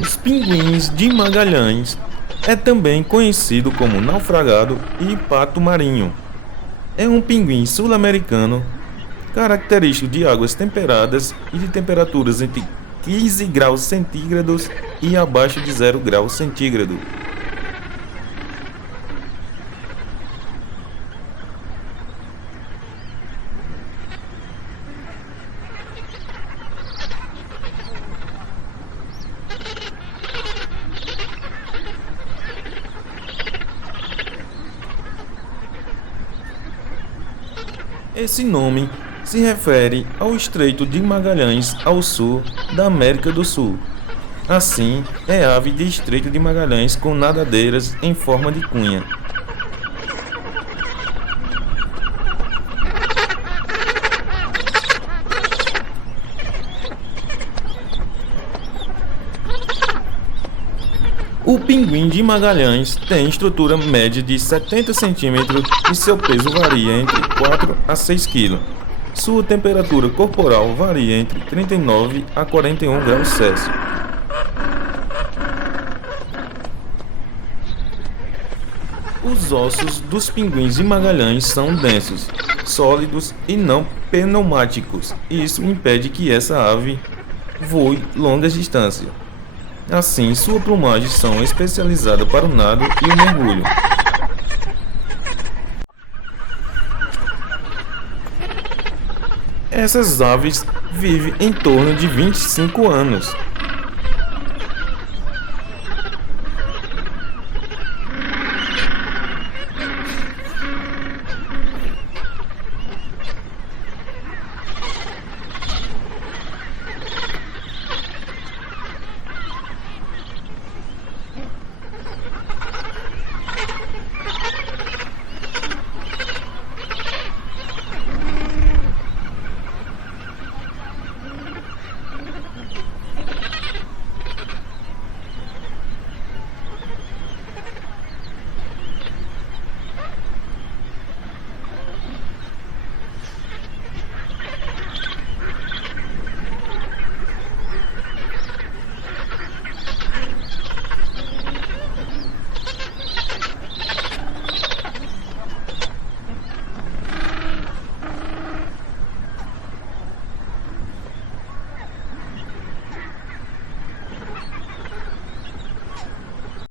Os pinguins de Magalhães é também conhecido como naufragado e pato marinho. É um pinguim sul-americano característico de águas temperadas e de temperaturas entre 15 graus centígrados e abaixo de 0 graus centígrado. Esse nome se refere ao Estreito de Magalhães ao sul da América do Sul. Assim, é ave de Estreito de Magalhães com nadadeiras em forma de cunha. O pinguim de Magalhães tem estrutura média de 70 centímetros e seu peso varia entre 4 a 6 kg. Sua temperatura corporal varia entre 39 a 41 graus Celsius. Os ossos dos pinguins de Magalhães são densos, sólidos e não pneumáticos. Isso impede que essa ave voe longas distâncias. Assim, sua plumagem são especializada para o nado e o mergulho. Essas aves vivem em torno de 25 anos.